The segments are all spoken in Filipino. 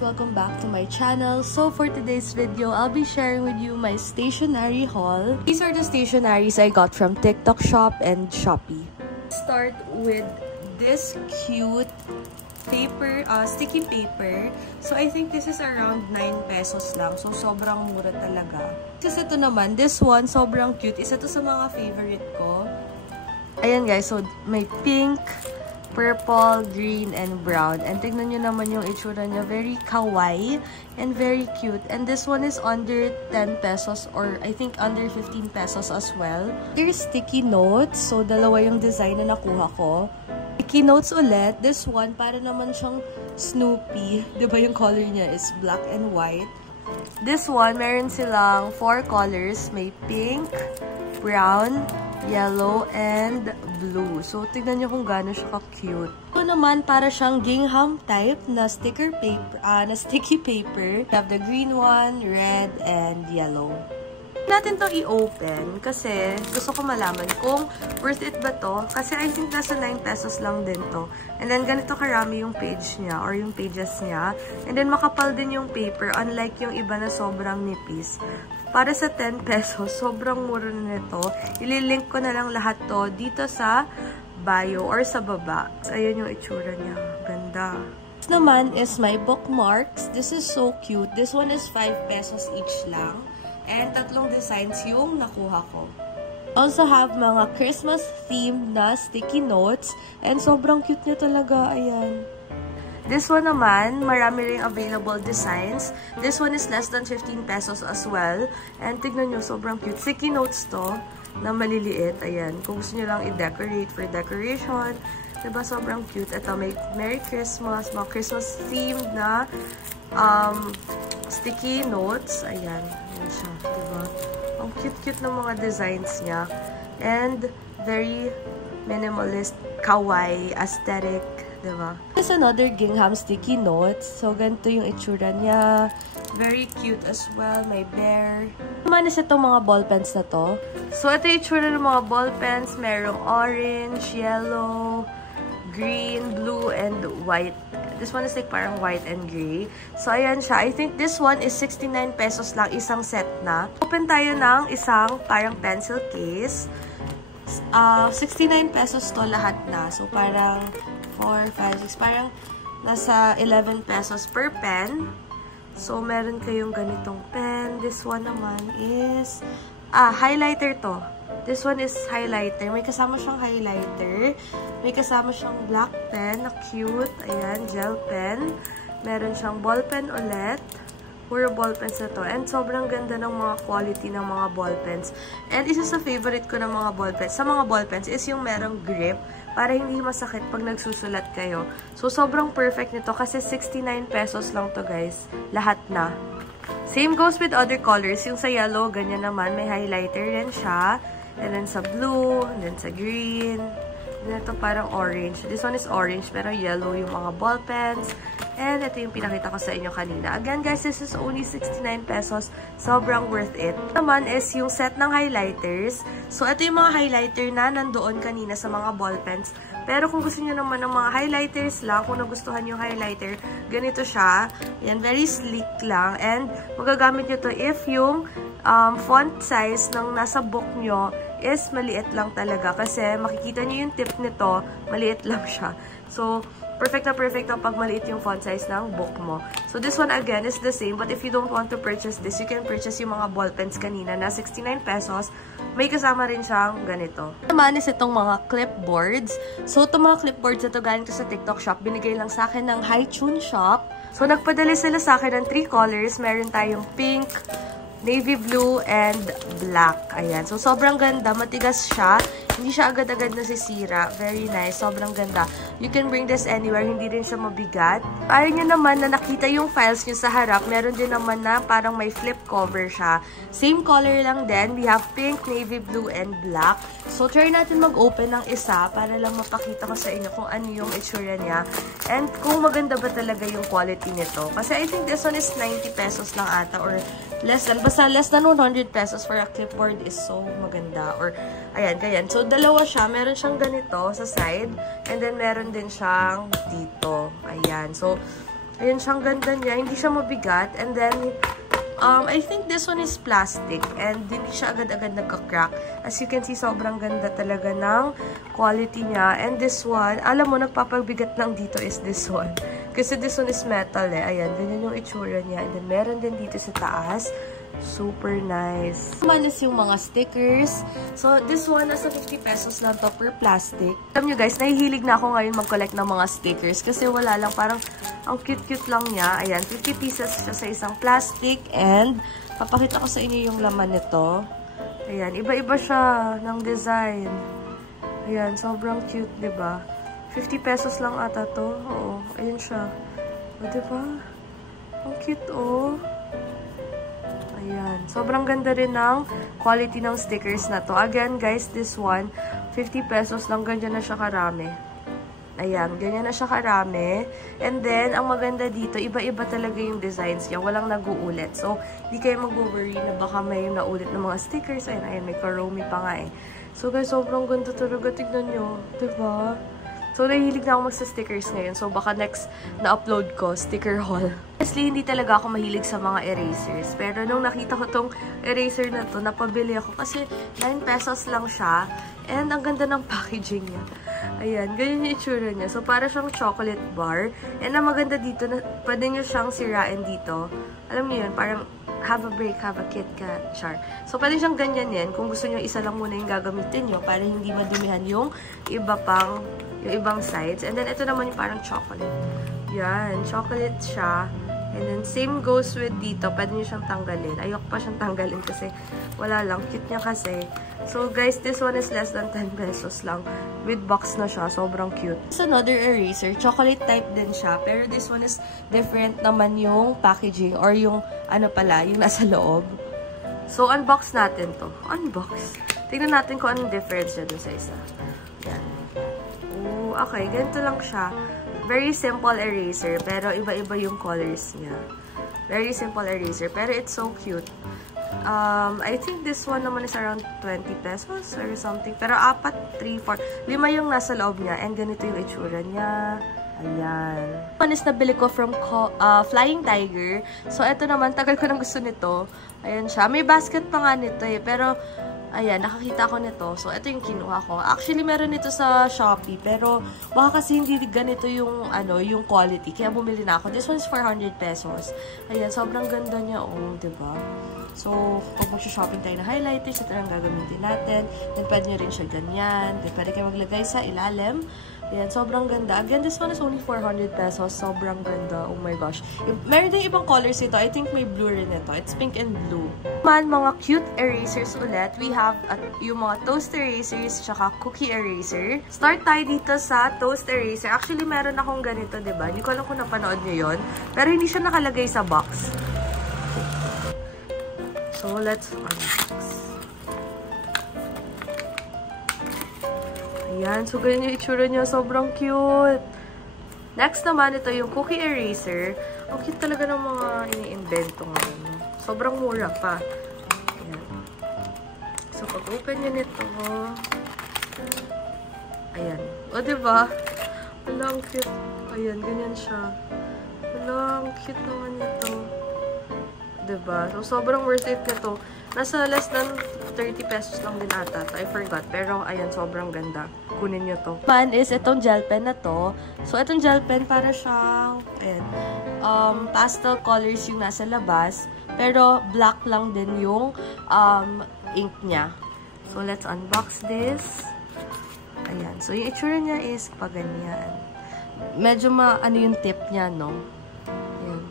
welcome back to my channel. So for today's video, I'll be sharing with you my stationery haul. These are the stationeries I got from TikTok Shop and Shopee. Start with this cute paper, sticky paper. So I think this is around 9 pesos lang. So sobrang mura talaga. Kasi ito naman, this one sobrang cute. Isa to sa mga favorite ko. Ayan guys, so may pink, purple, green, and brown. And tignan nyo naman yung itsura niya. Very kawaii and very cute. And this one is under 10 pesos or I think under 15 pesos as well. Here's sticky notes. So, dalawa yung design na nakuha ko. Sticky notes ulit. This one, para naman siyang Snoopy. Diba yung color niya is black and white. This one, meron silang 4 colors. May pink, brown, yellow, and blue. So, tignan nyo kung gaano siya ka-cute. Ito naman, para siyang gingham type na sticker paper, na sticky paper. We have the green one, red, and yellow. Natin to i-open kasi gusto ko malaman kung worth it ba to. Kasi I think nasa 9 pesos lang din to. And then, ganito karami yung page niya or yung pages niya. And then, makapal din yung paper unlike yung iba na sobrang nipis. Para sa 10 pesos, sobrang mura na nito. Ililink ko na lang lahat to dito sa bio or sa baba. So, ayun yung itsura niya. Ganda. This naman is my bookmarks. This is so cute. This one is 5 pesos each lang. And 3 designs yung nakuha ko. Also have mga Christmas themed na sticky notes. And sobrang cute niya talaga. Ayan. This one naman, marami ring available designs. This one is less than 15 pesos as well. And tignan nyo, sobrang cute. Sticky notes to, na maliliit. Ayan, kung gusto nyo lang i-decorate for decoration. Diba, sobrang cute. Ito, may Merry Christmas, mga Christmas themed na sticky notes. Ayan, yun siya. Diba? Ang cute-cute ng mga designs niya. And very minimalist, kawaii, aesthetic. Diba? There's another gingham sticky notes. So, ganito yung itsura niya. Very cute as well. May bear. Naman is itong mga ball pens na to. So, ito yung itsura ng mga ball pens. Merong orange, yellow, green, blue, and white. This one is like parang white and gray. So, ayan siya. I think this one is 69 pesos lang. Isang set na. Open tayo ng isang parang pencil case. 69 pesos to lahat na. So, parang 4, 5, 6. Parang nasa 11 pesos per pen. So, meron kayong ganitong pen. This one naman is highlighter to. This one is highlighter. May kasama siyang highlighter. May kasama siyang black pen na cute. Ayan, gel pen. Meron siyang ball pen ulit. Puro ball pens na to. And sobrang ganda ng mga quality ng mga ball pens. And isa sa favorite ko ng mga ball pens, sa mga ball pens, is yung merong grip para hindi masakit pag nagsusulat kayo. So, sobrang perfect nito kasi 69 pesos lang to guys. Lahat na. Same goes with other colors. Yung sa yellow, ganyan naman. May highlighter rin siya. And then sa blue, and then sa green. And ito parang orange. This one is orange pero yellow yung mga ball pens. And ito yung pinakita ko sa inyo kanina. Again guys, this is only 69 pesos. Sobrang worth it. Naman is yung set ng highlighters. So ito yung mga highlighter na nandoon kanina sa mga ball pens. Pero kung gusto niyo naman ng mga highlighters lang, kung nagustuhan yung highlighter, ganito siya. Yan, very sleek lang. And magagamit nyo to if yung font size ng nasa book nyo is maliit lang talaga. Kasi makikita nyo yung tip nito, maliit lang siya. So, perfect na pag maliit yung font size ng book mo. So, this one again is the same. But if you don't want to purchase this, you can purchase yung mga ball pens kanina na 69 pesos. May kasama rin siyang ganito. Naman is itong mga clipboards. So, itong mga clipboards na to galing to sa TikTok Shop. Binigay lang sa akin ng Hi-Tune Shop. So, nagpadali sila sa akin ng 3 colors. Meron tayong pink, navy blue, and black. Ayan. So, sobrang ganda. Matigas siya. Hindi siya agad-agad nasisira. Very nice. Sobrang ganda. You can bring this anywhere. Hindi rin siya mabigat. Para nyo naman na nakita yung files nyo sa harap, meron din naman na parang may flip cover siya. Same color lang din. We have pink, navy blue, and black. So, try natin mag-open ng isa para lang mapakita ko sa inyo kung ano yung itsura niya. And kung maganda ba talaga yung quality nito. Kasi I think this one is 90 pesos lang ata or less than. Basta less than 100 pesos for a clipboard is so maganda. Or, ayan, ganyan. So, dalawa siya. Meron siyang ganito sa side. And then, meron din siyang dito. Ayan. So, Ayan siyang ganda niya. Hindi siya mabigat. And then, I think this one is plastic. And hindi siya agad-agad nagka-crack. As you can see, sobrang ganda talaga ng quality niya. And this one, alam mo, nagpapabigat lang dito is this one. Kasi this one is metal eh. Ayan, ganyan yung itsura niya. And then, meron din dito sa taas. Super nice. Naman is yung mga stickers. So, this one, nasa 50 pesos lang to per plastic. Alam nyo guys, nahihilig na ako ngayon mag-collect ng mga stickers. Kasi wala lang, parang ang cute-cute lang niya. Ayan, 50 pieces siya sa isang plastic. And, papakita ko sa inyo yung laman nito. Ayan, iba-iba siya ng design. Ayan, sobrang cute, diba? 50 pesos lang ata to. Oo, ayan siya. O, diba? Ang cute, oh. Ayan. Sobrang ganda rin ng quality ng stickers na to. Again, guys, this one, 50 pesos lang. Ganyan na siya karami. Ayan. Ganyan na siya karami. And then, ang maganda dito, iba-iba talaga yung designs niya. Walang nag-uulit. So, di kayo mag-worry na baka may naulit ng mga stickers. Ayan, ayan. May Karomi pa nga eh. So, guys, sobrang ganda talaga. Tignan nyo. Diba? So, nahihilig na ako magsa-stickers ngayon. So, baka next na-upload ko, sticker haul. Honestly, hindi talaga ako mahilig sa mga erasers. Pero nung nakita ko tong eraser na to, napabili ako kasi 9 pesos lang siya. And ang ganda ng packaging niya. Ayan, ganyan yung itsura niya. So, para siyang chocolate bar. And ang maganda dito, na, pwede nyo siyang sirain dito. Alam niyo yun, parang have a break, have a Kit Kat, char. So, pwede siyang ganyan yan. Kung gusto nyo, isa lang muna yung gagamitin nyo para hindi madumihan yung ibang sides. And then, ito naman yung parang chocolate. Yan, chocolate siya. And then, same goes with dito. Pwede nyo siyang tanggalin. Ayoko pa siyang tanggalin kasi wala lang. Cute niya kasi. So, guys, this one is less than 10 pesos lang. With box na siya. Sobrang cute. It's another eraser. Chocolate type din siya. Pero this one is different naman yung packaging or yung, ano pala, yung nasa loob. So, unbox natin to. Unbox. Tingnan natin kung anong difference niya dun sa isa. Yan. Oh, okay. Ganito lang siya. Very simple eraser, pero iba-iba yung colors niya. Very simple eraser, pero it's so cute. I think this one naman is around 20 pesos or something. Pero 4, 3, 4, 5 yung nasa loob niya. And ganito yung itsura niya. Ayan. One is nabili ko from Flying Tiger. So, eto naman, tagal ko nang gusto nito. Ayan siya. May basket pa nga nito eh. Pero, ayan, nakakita ko nito. So, ito yung kinuha ko. Actually, meron nito sa Shopee. Pero, baka kasi hindi ganito yung, yung quality. Kaya bumili na ako. This one is 400 pesos. Ayan, sobrang ganda niya. Oh, diba? So, kung mag-shopping tayo na highlighters, ito lang gagamitin natin. Then, pwede nyo rin siya ganyan. Then, pwede kayo maglagay sa ilalim. Ayan, sobrang ganda. Again, this one is only 400 pesos. Sobrang ganda. Oh my gosh. Meron din ibang colors ito. I think may blue rin ito. It's pink and blue. Man, mga cute erasers ulit. We have yung mga toast erasers tsaka cookie eraser. Start tayo dito sa toast eraser. Actually, meron akong ganito, diba? Hindi ko alam kung napanood nyo yun. Pero hindi siya nakalagay sa box. So, let's unbox. Ayan. So, ganyan yung itsura niya. Sobrang cute. Next naman, ito yung cookie eraser. Ang cute talaga ng mga ini-invento ngayon. Sobrang mura pa. Ayan. So, pag-open nyo nito, ayan. O, diba? Wala, ang cute. Ayan, ganyan siya. Wala, ang cute naman nito. Diba? So, sobrang worth it nito. Nasa less than 30 pesos lang din ata. I forgot. Pero, ayan, sobrang ganda. Kunin nyo to. Man is itong gel pen na to. So, itong gel pen para siyang, ayan, pastel colors yung nasa labas. Pero, black lang din yung ink niya. So, let's unbox this. Ayan. So, yung itsura niya is paganyan. Medyo ano yung tip niya, no? Ayan.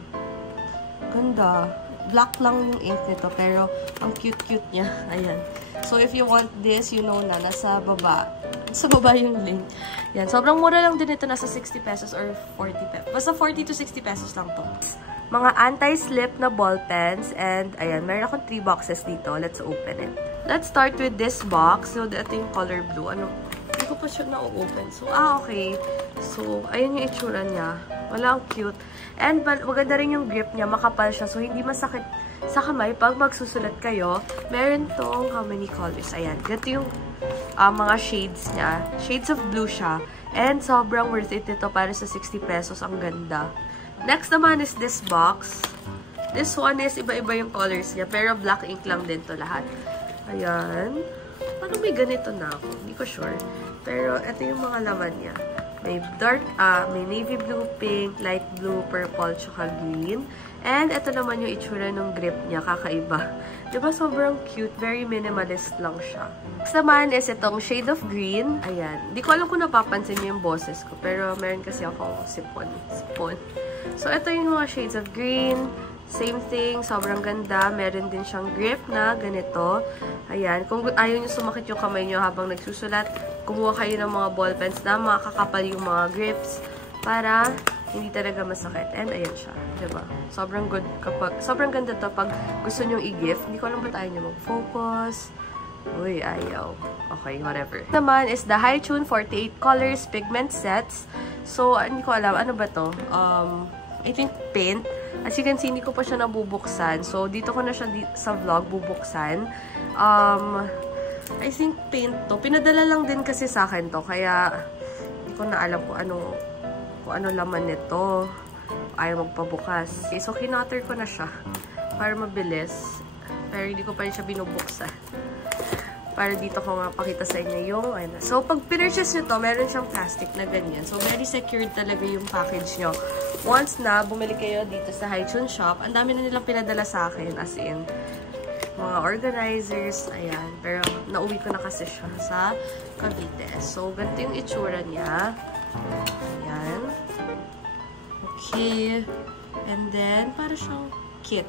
Ganda. Black lang yung ink nito, pero ang cute-cute niya. Ayan. So, if you want this, you know na, nasa baba. Sa baba yung link. Yan. Sobrang mura lang din ito. Nasa 60 pesos or 40 pesos. Basta 40 to 60 pesos lang to. Mga anti-slip na ball pens. And, ayan. Meron akong 3 boxes dito. Let's open it. Let's start with this box. So, ito yung color blue. Hindi ko pa siya na-open. So, okay. So, ayun yung itsura niya. Wala, ang cute. And, maganda rin yung grip niya. Makapal siya. So, hindi masakit sa kamay. Pag magsusulat kayo, meron tong how many colors. Ayan. Ganito yung mga shades niya. Shades of blue siya. And, sobrang worth it ito para sa 60 pesos. Ang ganda. Next naman is this box. This one is iba-iba yung colors niya, pero black ink lang din to lahat. Ayan. Paano may ganito na ako? Hindi ko sure. Pero ito yung mga laman niya. May dark, may navy blue, pink, light blue, purple, tsaka green. And ito naman yung itsura ng grip niya, kakaiba. Diba sobrang cute, very minimalist lang siya. Next naman is itong shade of green. Ayan. Hindi ko alam kung napapansin niyo yung boses ko, pero meron kasi akong sipon. So ito yung mga shades of green. Same thing, sobrang ganda. Meron din siyang grip na ganito. Ayan. Kung ayaw nyo sumakit yung kamay nyo habang nagsusulat, kumuha kayo ng mga ballpens na makakapal yung mga grips para hindi talaga masakit. And ayan siya. Diba? Sobrang good kapag, sobrang ganda to pag gusto nyo i-gift. Hindi ko alam ba't ayaw nyo mag-focus. Uy, ayaw. Okay, whatever. Naman is the Hi-Tune 48 Colors Pigment Sets. So, hindi ko alam. Ano ba to? I think paint. As you can see, hindi ko pa siya nabubuksan. So, dito ko na siya sa vlog bubuksan. I think paint to. Pinadala lang din kasi sa akin to. Kaya, hindi ko na alam kung ano laman nito. Ayaw magpabukas. Okay, so, kinutter ko na siya. Para mabilis. Pero hindi ko pa rin siya binubuksan. Para dito ko nga pakita sa inyo yung ano. So, pag pinurchase nyo to, meron siyang plastic na ganyan. So, very secured talaga yung package nyo. Once na bumili kayo dito sa Hi-Tune shop, ang dami na nilang pinadala sa akin. As in, mga organizers. Ayan. Pero, nauwi ko na kasi siya sa Cavite. So, ganito yung itsura niya. Ayan. Okay. And then, para siyang kit.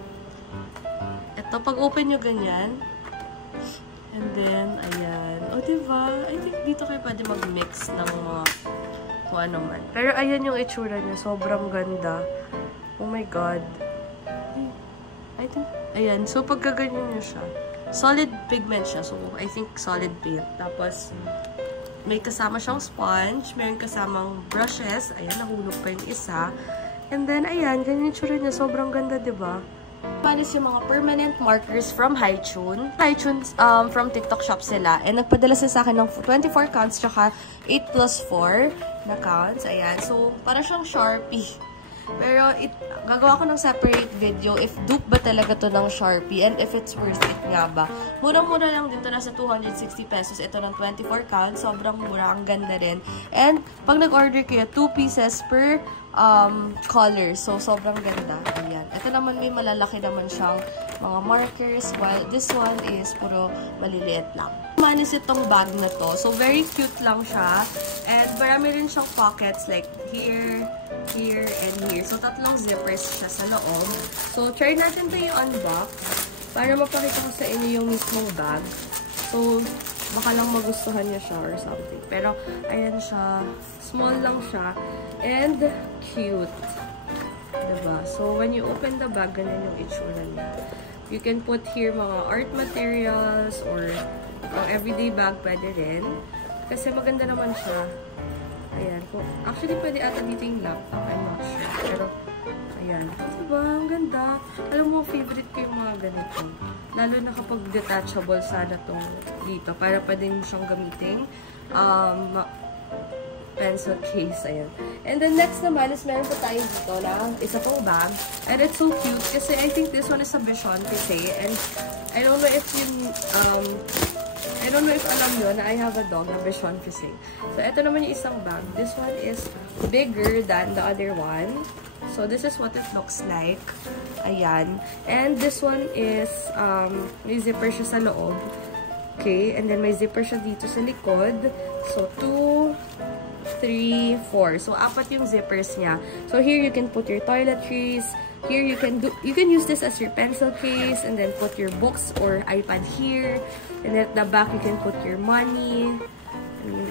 Ito, pag open nyo ganyan, and then, ayan. O, diba? I think dito kayo pwede mag-mix ng mga kung ano man. Pero, ayan yung itsura niya. Sobrang ganda. Oh my God. I think, ayan. So, pagkaganyan niya siya. Solid pigment siya. So, I think solid paint. Tapos, may kasama siyang sponge. Meron kasamang brushes. Ayan, nahulog pa yung isa. And then, ayan. Ganyan yung itsura niya. Sobrang ganda, diba? Panis yung mga permanent markers from Hi-Tune. Hi-Tune from TikTok shop sila. And nagpadala sila sa akin ng 24 counts tsaka 8+4 na counts. Ayan. So, para siyang Sharpie. Pero, gagawa ko ng separate video if dupe ba talaga to ng Sharpie and if it's worth it nga ba. Murang-mura lang dito. Nasa 260 pesos. Ito ng 24 counts. Sobrang mura. Ang ganda rin. And, pag nag-order kayo, 2 pieces per color. So, sobrang ganda. Ayan. Ito naman may malalaki naman siyang mga markers. While this one is puro maliliit lang. Manis itong bag na to. So, very cute lang siya. And marami rin siyang pockets like here, here, and here. So, tatlong zippers siya sa loob. So, try natin ito yung unbox para mapakita ko sa inyo yung mismong bag. So, baka lang magustuhan niya siya or something. Pero, ayan siya. Small lang siya. And, cute. Diba? So, when you open the bag, ganyan yung itsura niya. You can put here mga art materials or everyday bag pwede rin. Kasi maganda naman siya. Ayan. Actually, pwede ata dito yung laptop. I'm not sure. Pero, ayan. Diba? Ang ganda. Alam mo, favorite ko yung mga ganito. Lalo na kapag detachable sana itong dito. Para pwede siyang gamitin. Pencil case. Ayan. And then next naman is meron po tayo dito na isa pong bag. And it's so cute kasi I think this one is a Bichon Frise. And I don't know if alam nyo na I have a dog na Bichon Frise. So, ito naman yung isang bag. This one is bigger than the other one. So, this is what it looks like. Ayan. And this one is, may zipper siya sa loob. Okay. And then, may zipper siya dito sa likod. So, 2, 3, 4. So, 4 yung zippers niya. So, here you can put your toiletries. Here you can use this as your pencil case and then put your books or iPad here. And then at the back you can put your money. And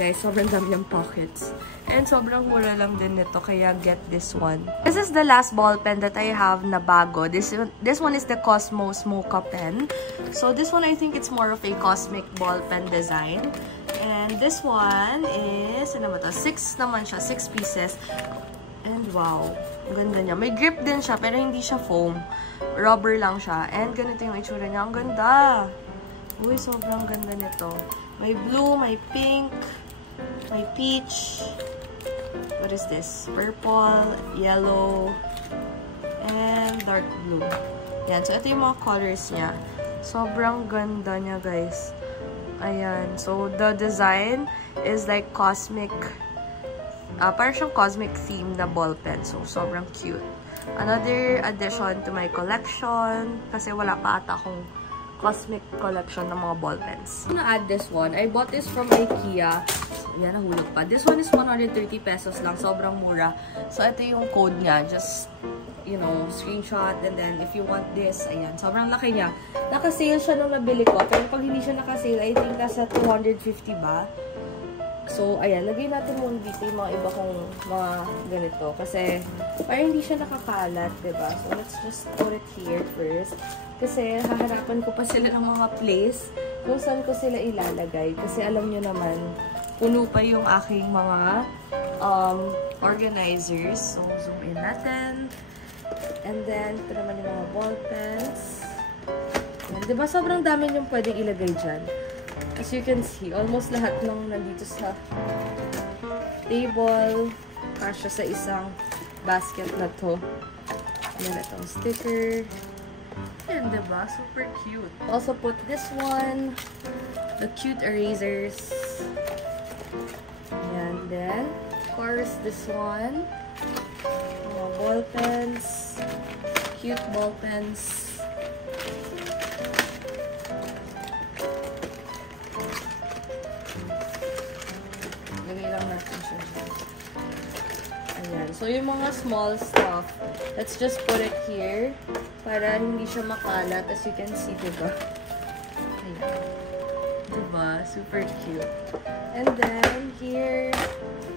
guys, sobrang dami yung pockets. And sobrang mura lang din nito kaya get this one. This is the last ball pen that I have na bago. This one is the Cosmos Mocha pen. So this one I think it's more of a cosmic ball pen design. And this one is, ano ba to? 6 naman siya, 6 pieces. And wow, ang ganda niya. May grip din siya, pero hindi siya foam. Rubber lang siya. And ganito yung itsura niya. Ang ganda! Uy, sobrang ganda nito. May blue, may pink, may peach. what is this? Purple, yellow, and dark blue. Yan. So, ito yung mga colors niya. Sobrang ganda niya, guys. Ayan. So, the design is like cosmic, parang siyang cosmic theme na ball pen. So, sobrang cute. Another addition to my collection. Kasi wala pa ata akong cosmic collection ng mga ball pens. I'm gonna add this one. I bought this from IKEA. Yan, nahulog pa. This one is 130 pesos lang. Sobrang mura. So, ito yung code niya. Just, you know, screenshot. And then, if you want this, ayan. Sobrang laki niya. Naka-sale siya nung nabili ko. Pero pag hindi siya naka-sale, I think nasa 250 ba? So, ayan. Lagay natin muna dito yung mga iba kong mga ganito. Kasi, parang hindi siya nakakalat, diba? So, let's just put it here first. Kasi, hahanapan ko pa sila ng mga place kung saan ko sila ilalagay. Kasi, alam nyo naman, puno pa yung aking mga organizers. So, zoom in natin. And then, ito naman yung mga ball pens. Ayan. Diba, sobrang dami yung pwedeng ilagay dyan. As you can see, almost lahat ng nandito sa table, kasya sa isang basket na to. Ayan, itong sticker. Ayan, diba? Super cute. Also put this one, the cute erasers. Ayan, then, of course, this one. Ball pens. Cute ball pens. Lagay lang natin siya. Ayan. So, yung mga small stuff, let's just put it here para hindi siya makalat. As you can see, diba? Ayan. Diba? Super cute. And then, here,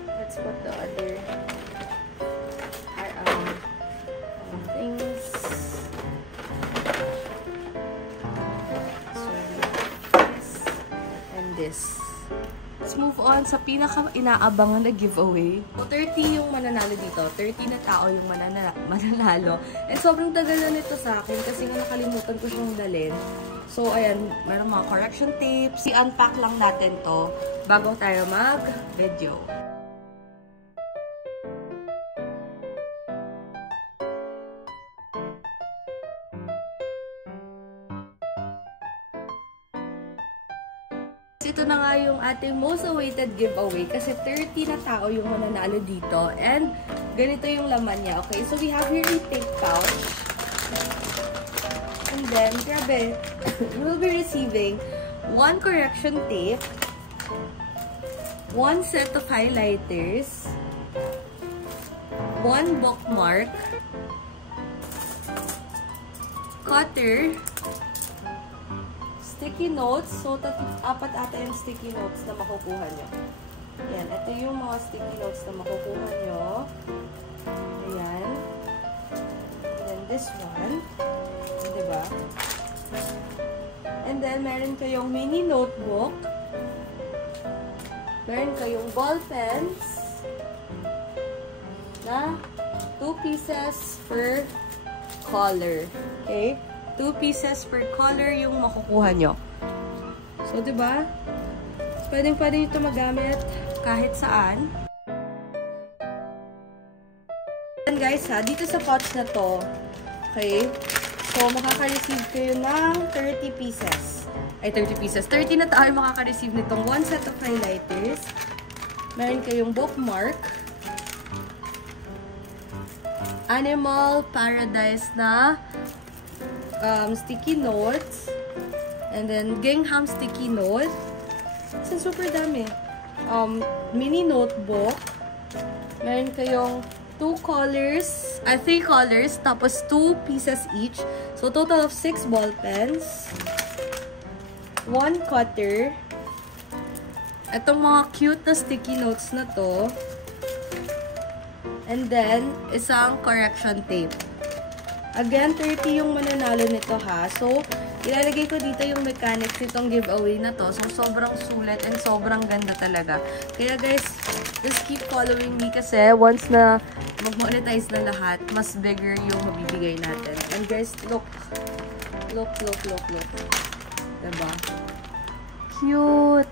let's put the other things. So, this and this. Let's move on sa pinaka-inaabangan na giveaway. So, 30 yung mananalo dito. 30 na tao yung mananalo. And sobrang tagal na nito sa akin kasi nga nakalimutan ko siyang dalhin. So, ayan, mayroong mga correction tapes. I-unpack lang natin to bago tayo mag-video. Ito na nga yung ating most awaited giveaway kasi 30 na tao yung mananalo dito and ganito yung laman niya. Okay, so we have here a pink pouch and then, grabe, you will be receiving 1 correction tape, 1 set of highlighters, 1 bookmark, cutter, sticky notes. So, 4 ata yung sticky notes na makukuha nyo. Ayan. Ito yung mga sticky notes na makukuha nyo. Ayan. And then, this one. Diba? And then, meron kayong mini notebook. Meron kayong ball pens na 2 pieces per color. Okay? 2 pieces per color yung makukuha nyo. So, diba? Pwedeng-pwede nyo ito magamit kahit saan. And guys, ha, dito sa pouch na to, okay? So, makaka-receive kayo ng 30 pieces. Ay, 30 pieces. 30 na tayo makaka-receive nitong 1 set of highlighters. Meron kayong bookmark. Animal Paradise na sticky notes. And then, Gingham sticky note. Kasi super dami. Mini notebook. Meron kayong 2 colors, 3 colors, tapos 2 pieces each. So, total of 6 ball pens. 1 cutter. Itong mga cute na sticky notes na to. And then, isang correction tape. Again, 30 yung mananalo nito ha. So, ilalagay ko dito yung mechanics nitong giveaway na to. So, sobrang sulit and sobrang ganda talaga. Kaya guys, just keep following me kasi once na mag-monetize na lahat, mas bigger yung mabibigay natin. And guys, look. Look. Diba? Cute!